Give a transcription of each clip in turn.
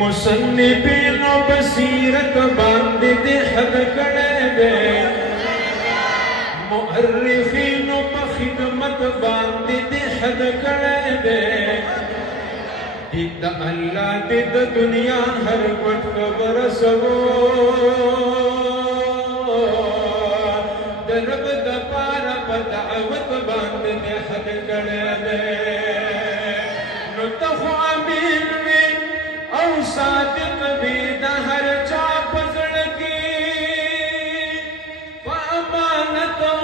मुसन्निफीनो बसीरत बांध दे हद कड़े दे, मुअर्रिफीनो बखिदमत बांध दे हद कड़े दे। दिद अल्लाह दिद दुनिया हर वट कबर सवो, दरब दपार पदावत बांध दे हद कड़े दे। नुतखु अमीन में औ सादिक भी दहर चाप की, अमानतों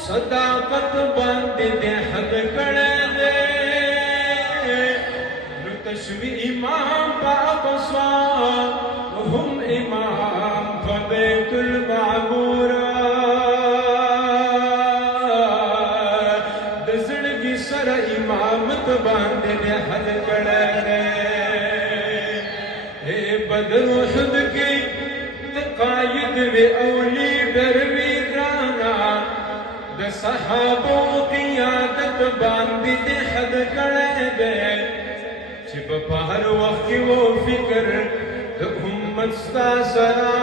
सदाकत बांध दे हद कड़े दे। नुतशवी इमाम बाबसा हम इमाम फबैतुल मामूरा, दजड़गी सर इमामत बांध दे हद कड़े दे। बदर उहद के कायद वे औली डर वे ग्राना, द सहाबों क़ियादत बांध दे हद कड़े दे। छिप पहर वक्त वो फिक्र द उम्मत सा सरा,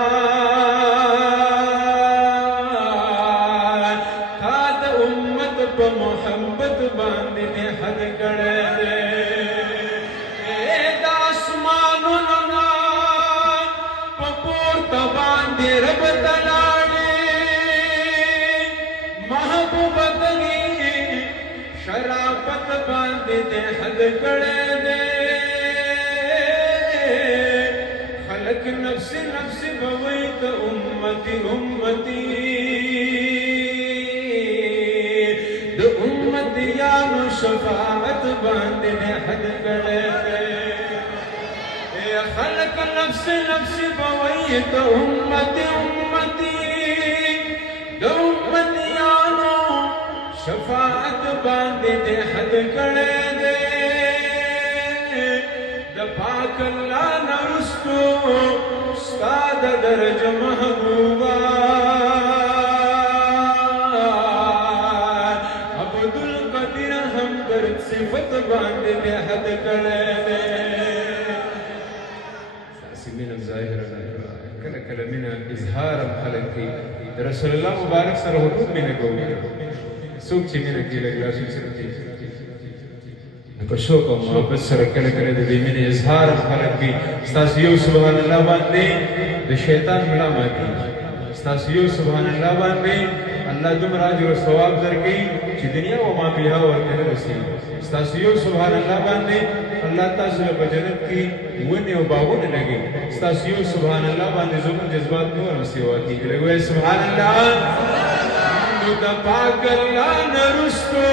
था द उम्मत प मोहब्बत बांध दे हद कड़े दे। रब तलाड़े महबूब तगी शराफत बांध दे हद कड़े दे। खलक नफ्सी नफ्सी बवई तो उम्मती उम्मती, दो उम्मतियानो शफाअत बांध दे हद कड़े दे। खलक नफ्सी नफ्सी बवई तो उम्मती उम्मती, दो उम्मतियानो शफाअत बांध दे हद कड़े दे। द पाक अल्लाह नरुस्तो उस्ताद दर्ज महबूबा, अब्दुल कदीर हमदर्द सिफत बांध दे हद कड़े दे। من ظاهر کله کله مینا اظهار خلق کی رسول الله مبارک سره حدود مینا کوي څوک چې مینا کې لګلا شي سره کی په شوق او محبت سره کله کله د دې مینا اظهار خلق کی استاس یو سبحان الله باندې د شیطان ملامت کی استاس یو سبحان الله باندې الله دومره اجر او ثواب درکې چې دنیا او ما بها ورته رسي استاس یو سبحان الله باندې الله تاسو له جنت کی ونی او باغونه لګي استاس یو سبحان الله باندې زموږ جذبات نور هم سیوا کیږي لګوي سبحان الله نو د پاک الله نرستو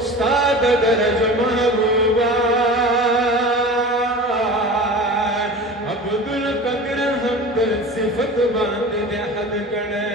استاد درج محبوبا عبدل قدر حمد صفت باندې حد کړه